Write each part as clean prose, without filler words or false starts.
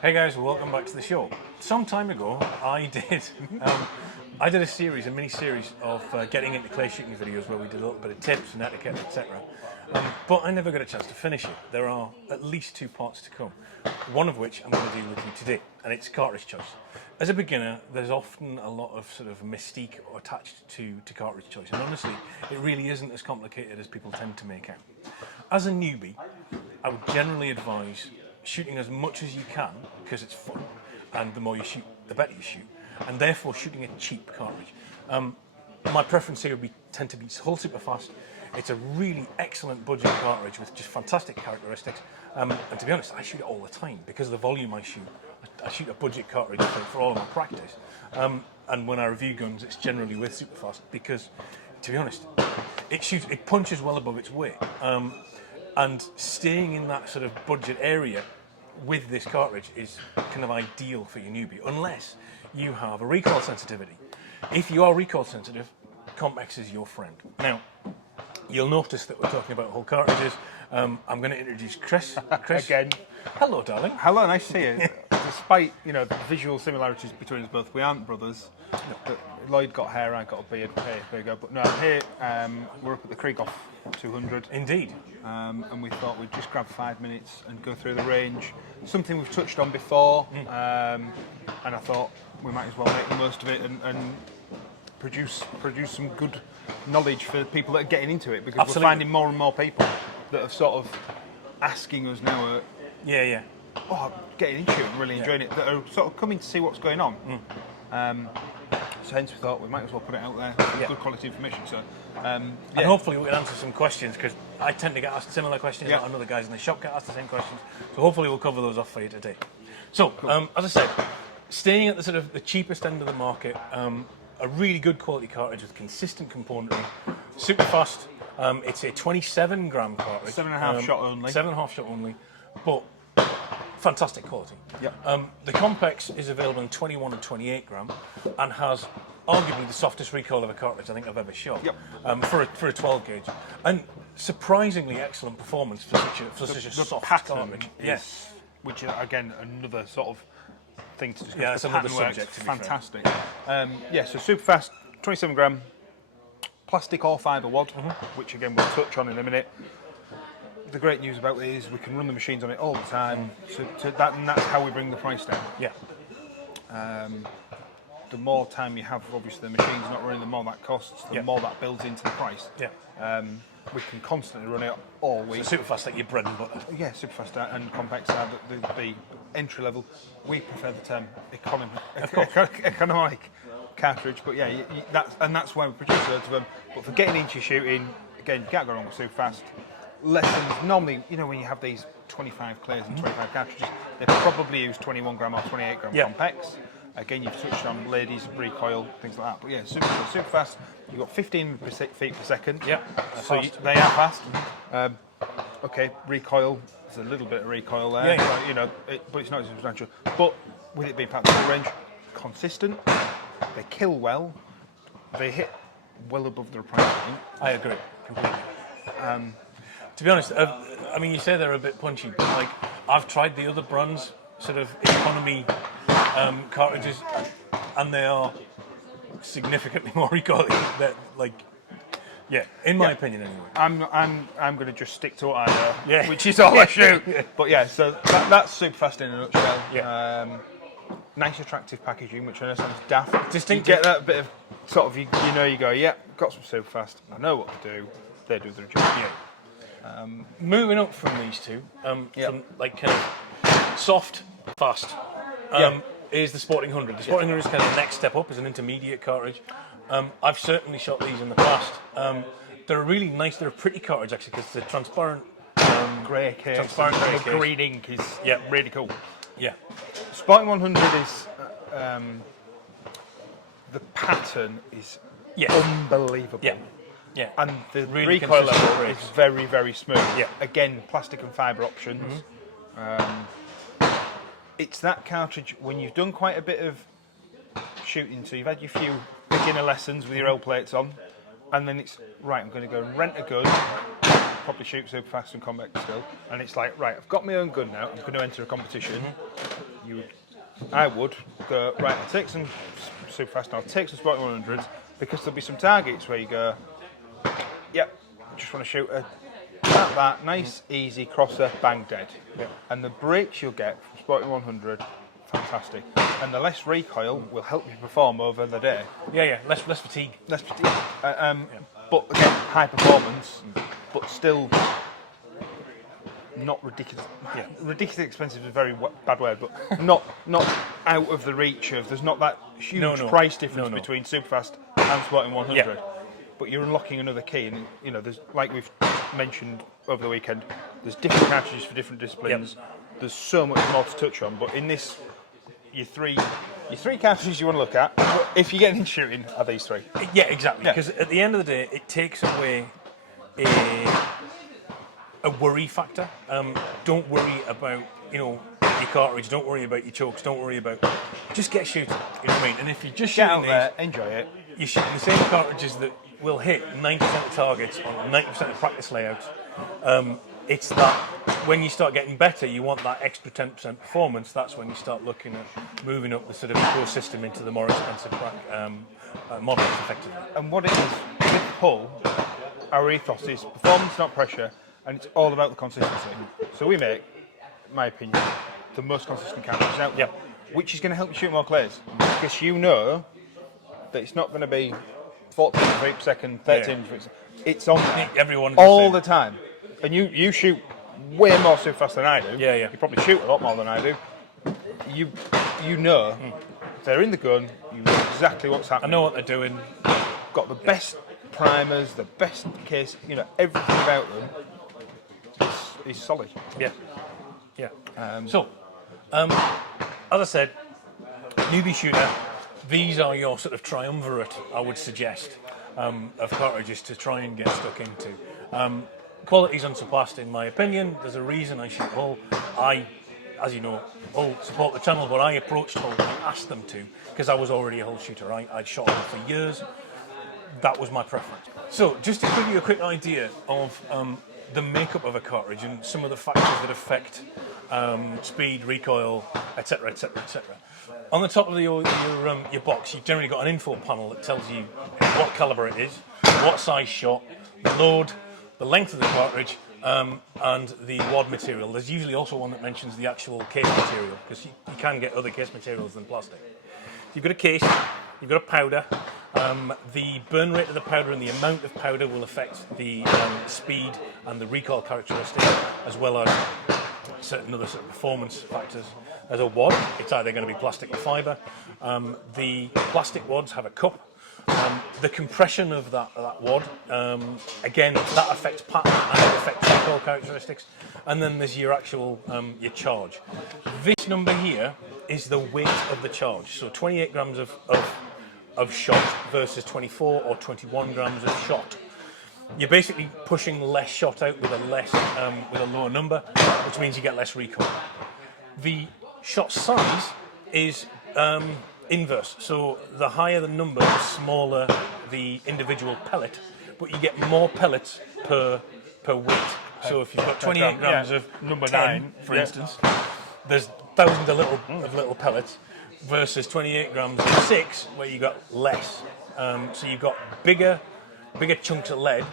Hey guys, welcome back to the show. Some time ago, I did a mini-series of getting into clay shooting videos where we did a little bit of tips and etiquette, etc. But I never got a chance to finish it. There are at least 2 parts to come, one of which I'm going to do with you today, and it's cartridge choice. As a beginner, there's often a lot of sort of mystique attached to cartridge choice, and honestly, it really isn't as complicated as people tend to make out. As a newbie, I would generally advise shooting as much as you can because it's fun, and the more you shoot, the better you shoot, and therefore shooting a cheap cartridge. My preference here would tend to be Hull Superfast. It's a really excellent budget cartridge with just fantastic characteristics, and to be honest, I shoot it all the time because of the volume I shoot. I shoot a budget cartridge for all of my practice, and when I review guns, it's generally with Superfast because, to be honest, it punches well above its weight. And staying in that sort of budget area with this cartridge is kind of ideal for your newbie, unless you have a recoil sensitivity. If you are recoil sensitive, Compex is your friend. Now, you'll notice that we're talking about Hull cartridges. I'm going to introduce Chris. Again. Hello, darling. Hello, nice to see you. Despite, the visual similarities between us both, we aren't brothers. No. Lloyd got hair, I got a beard. Hey, there you go. But no, here, we're up at the Krieghoff 200. Indeed. And we thought we'd just grab 5 minutes and go through the range. Something we've touched on before, and I thought we might as well make the most of it and produce some good knowledge for people that are getting into it, because Absolutely. we're finding more and more people that are sort of asking us now. Getting into it and really enjoying it, that are sort of coming to see what's going on. So hence we thought we might as well put it out there with good quality information. So, and hopefully we can answer some questions, because I tend to get asked similar questions, and other guys in the shop get asked the same questions. So hopefully we'll cover those off for you today. So, cool. As I said, staying at the sort of the cheapest end of the market, a really good quality cartridge with consistent componentry, Superfast. It's a 27 gram cartridge. 7.5 shot only. 7.5 shot only, but fantastic quality. Yep. The Compex is available in 21 and 28 gram, and has arguably the softest recoil of a cartridge I think I've ever shot. Yep. For a 12 gauge, and surprisingly excellent performance for such a soft cartridge. Yes. Which is again another sort of thing to discuss. Yeah, it's another subject. Fantastic. So Superfast, 27 gram, plastic or fibre wad, which again we'll touch on in a minute. The great news about it is we can run the machines on it all the time, and that's how we bring the price down. Yeah. The more time you have, obviously, the machine's not running, the more that costs, the more that builds into the price. Yeah. We can constantly run it all week. So Superfast, like your bread and butter. Yeah, Superfast and Compex are the entry level. We prefer the term economic cartridge, but yeah, that's why we produce loads of them. But for getting into shooting, again, you can't go wrong with Superfast. Lessons, normally, when you have these 25 clays and 25 cartridges, they probably use 21 gram or 28 gram Compex. Again, you've touched on ladies, recoil, things like that. But yeah, Superfast, you've got 15 feet per second. Yeah. So they are fast. Recoil, there's a little bit of recoil there. Yeah. So, but it's not substantial. But with it being part of the range, consistent, they kill well, they hit well above their price point. I agree, completely. To be honest, you say they're a bit punchy, but like I've tried the other brands, sort of economy cartridges, and they are significantly more recoily. In my opinion, anyway. I'm going to just stick to what I know, which is all I shoot. But so that's Superfast in a nutshell. Yeah. Nice, attractive packaging, which I know sounds daft. Distinctive. You get that bit of sort of you go, got some Superfast. I know what to do. They do their job. Yeah. Moving up from these two, from like kind of soft, fast, is the Sporting 100. The Sporting 100 is kind of the next step up, is an intermediate cartridge. I've certainly shot these in the past. They're really nice. They're a pretty cartridge actually, because the transparent grey case, transparent grey case. Green ink is really cool. Yeah. Sporting 100 is the pattern is unbelievable. Yeah. Yeah. And the really recoil level breaks. is very, very smooth. Yeah. Again, plastic and fibre options. It's that cartridge when you've done quite a bit of shooting, so you've had your few beginner lessons with your L plates on, and then it's right. I'm going to go and rent a gun, probably shoot super fast and combat still, and it's like, right, I've got my own gun now, I'm going to enter a competition. I would go, right, I'll take some super fast and I'll take some Spotting 100s, because there'll be some targets where you go, yep, I just want to shoot that nice, easy crosser, bang, dead. Yep. And the breaks you'll get from Spotting 100, fantastic. And the less recoil will help you perform over the day. Yeah, less fatigue. Less fatigue. But again, high performance, but still not ridiculous. Yeah, ridiculously expensive is a very bad word, but not out of the reach of. There's not that huge price difference between Superfast and Spotting 100. Yeah. But you're unlocking another key, and there's, like we've mentioned over the weekend, there's different cartridges for different disciplines. Yep. There's so much more to touch on, but in this, your three cartridges you want to look at, if you're getting into shooting, are these three. Yeah, exactly. Because at the end of the day, it takes away a worry factor. Don't worry about your cartridge. Don't worry about your chokes. Don't worry about. Just get shooting. You know what I mean? And if you just get shooting out there, enjoy it. You're shooting the same cartridges that will hit 90% of targets on 90% of practice layouts. It's that when you start getting better, you want that extra 10% performance. That's when you start looking at moving up the sort of ecosystem into the more expensive models, effectively. And what it is with Hull, our ethos is performance, not pressure, and it's all about the consistency. So we make, in my opinion, the most consistent cartridges out there, which is going to help you shoot more clays, because you know that it's not going to be 14 frames per second, 13 frames per second. It's on there everyone all the time. And you shoot way more super fast than I do. Yeah. You probably shoot a lot more than I do. You know, if they're in the gun, you know exactly what's happening. I know what they're doing. Got the best primers, the best case, everything about them is solid. Yeah. As I said, newbie shooter, these are your sort of triumvirate, I would suggest, of cartridges to try and get stuck into. Quality's unsurpassed in my opinion. There's a reason I shoot Hull. As you know, Hull support the channel, but I approached Hull and asked them to, because I was already a Hull shooter. I'd shot Hull for years. That was my preference. So, just to give you a quick idea of the makeup of a cartridge and some of the factors that affect speed, recoil, etc., etc., etc. On the top of your box, you've generally got an info panel that tells you what caliber it is, what size shot, the load, the length of the cartridge, and the wad material. There's usually also one that mentions the actual case material, because you can get other case materials than plastic. You've got a case, you've got a powder. The burn rate of the powder and the amount of powder will affect the speed and the recoil characteristics, as well as certain other sort of performance factors. As a wad, it's either going to be plastic or fibre. The plastic wads have a cup. The compression of that wad, again, that affects pattern and it affects recoil characteristics. And then there's your actual your charge. This number here is the weight of the charge. So 28 grams of shot versus 24 or 21 grams of shot. You're basically pushing less shot out with a lower number, which means you get less recoil. The shot size is inverse. So the higher the number, the smaller the individual pellet, but you get more pellets per weight. So if you've got 28 grams of number 9, for instance, there's thousands of little pellets versus 28 grams of 6, where you got less. So you've got bigger chunks of lead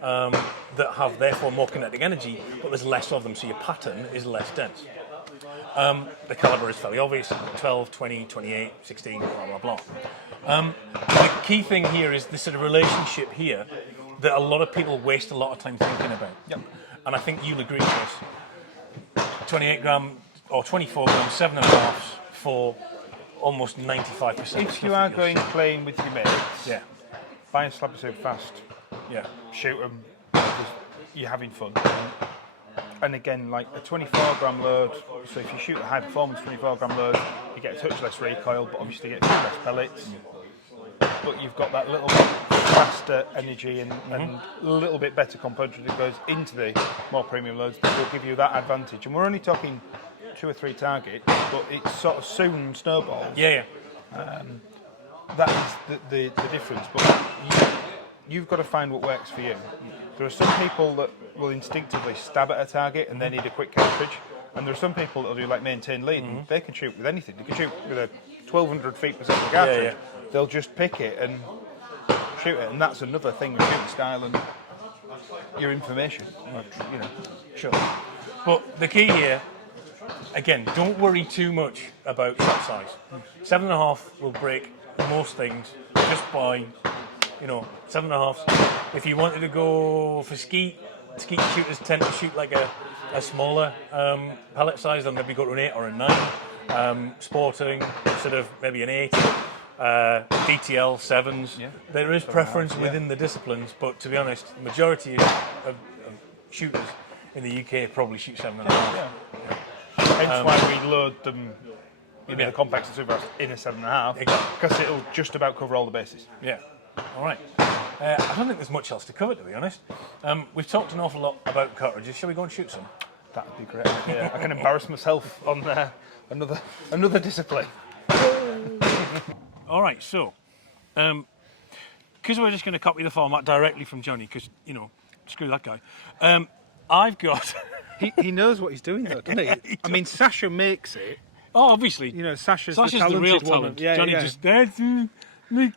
that have therefore more kinetic energy, but there's less of them, so your pattern is less dense. The caliber is fairly obvious: 12, 20, 28, 16, blah, blah, blah. The key thing here is this sort of relationship here that a lot of people waste a lot of time thinking about. Yep. And I think you'll agree with this. 28 gram or 24 gram, 7.5 for almost 95%. If you are going playing with your mates, buy a slab of super fast, shoot them, you're having fun. And again, like a 24 gram load, so if you shoot a high performance 24 gram load, you get a touch less recoil, but obviously you get a few less pellets. But you've got that little bit faster energy and a little bit better componentry that goes into the more premium loads that will give you that advantage. And we're only talking 2 or 3 targets, but it sort of soon snowballs. That is the difference. But you've got to find what works for you. There are some people that will instinctively stab at a target and they need a quick cartridge. And there are some people that'll do like maintain lead, and they can shoot with anything. They can shoot with a 1200 feet per second cartridge. Yeah. They'll just pick it and shoot it, and that's another thing with shooting style and your information. You know, Sure. But the key here, again, don't worry too much about shot size. 7.5 will break most things just by, 7.5. If you wanted to go for skeet shooters tend to shoot like a smaller pellet size. They'll maybe go to an 8 or a 9. Sporting, sort of maybe an 8. DTL 7s. Yeah. There is preference within the disciplines, but to be honest, the majority of shooters in the UK probably shoot 7.5. Yeah. Hence why we load them in the complex and super in a 7.5, because it'll just about cover all the bases. Yeah. All right. I don't think there's much else to cover, to be honest. We've talked an awful lot about cartridges. Shall we go and shoot some? That would be great. Yeah, I can embarrass myself on another discipline. All right. So, because we're just going to copy the format directly from Johnny, because screw that guy. I've got. he knows what he's doing, though, doesn't he? I mean, Sasha makes it. Oh, obviously. Sasha's the real talent. Yeah, Johnny just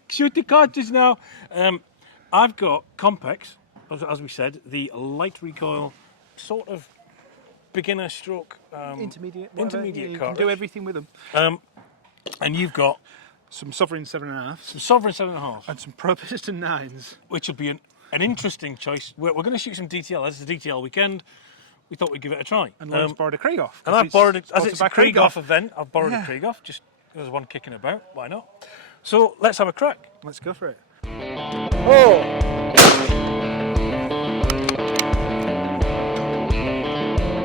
shoot the cartridge now. I've got Compex, as we said, the light recoil sort of beginner stroke intermediate cartridge. You can do everything with them. And you've got some Sovereign 7.5, some Sovereign 7.5, and some Pro Piston 9s, which will be an interesting choice. We're going to shoot some DTL. As it's a DTL weekend, we thought we'd give it a try. And Lloyd's borrowed a Krieghoff. And I've borrowed it, as it's a Krieghoff event, I've borrowed a Krieghoff. Just there's one kicking about. Why not? So let's have a crack. Let's go for it. Oh!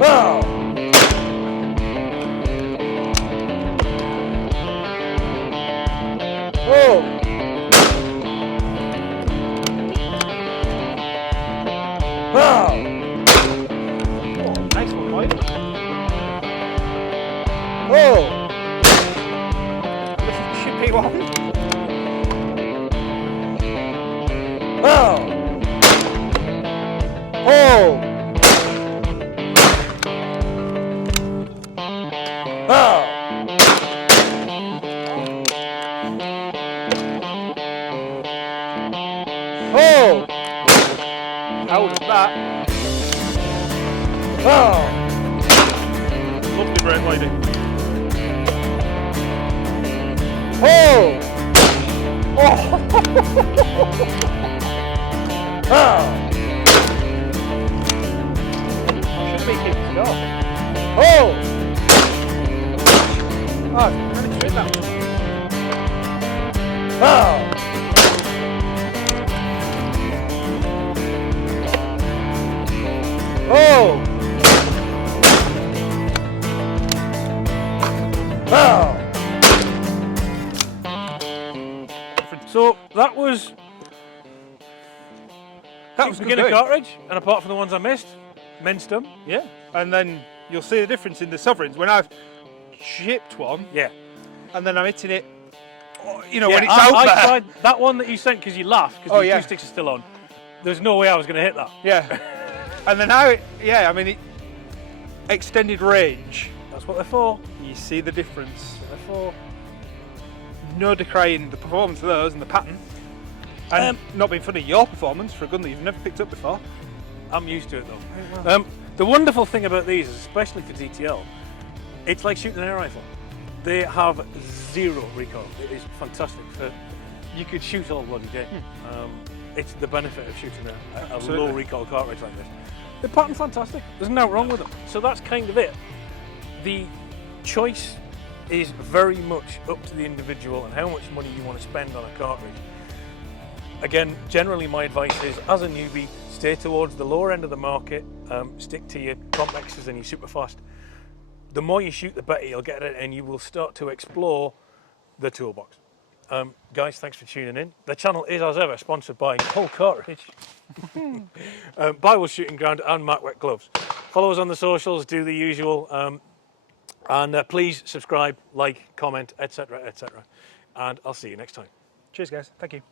Wow! Oh! Wow! Oh, nice one, Lloyd. Oh! This is the chippy one. Wow! Oh! Wow! Oh! How was that? Wow! Lovely break, lady. Oh! Oh! Wow! Should be keeping it off. Oh! Oh, managed to hit that. Wow! Oh! Wow! So that was beginner good. cartridge, and apart from the ones I missed, minced them. Yeah, and then you'll see the difference in the Sovereigns when I've shipped one. Yeah. And then I'm hitting it. When it's I out there. tried that one that you sent because you laughed because the acoustics are still on. There's no way I was going to hit that. Yeah. And then now, it extended range. That's what they're for. You see the difference. That's what they're for. No decrying the performance of those and the pattern. And not being funny, your performance for a gun that you've never picked up before. I'm used to it though. The wonderful thing about these, especially for DTL, it's like shooting an air rifle. They have zero recoil. It is fantastic. You could shoot all bloody day. It's the benefit of shooting a low recoil cartridge like this. They're pattern fantastic. There's nothing wrong with them. So that's kind of it. The choice is very much up to the individual and how much money you want to spend on a cartridge. Again, generally my advice is, as a newbie, stay towards the lower end of the market, stick to your complexes and your super fast. The more you shoot, the better you'll get at it, and you will start to explore the toolbox. Guys, thanks for tuning in. The channel is, as ever, sponsored by Whole Cartridge, Bywell Shooting Ground, and Mac Wet Gloves. Follow us on the socials, do the usual, and please subscribe, like, comment, etc., etc. And I'll see you next time. Cheers, guys. Thank you.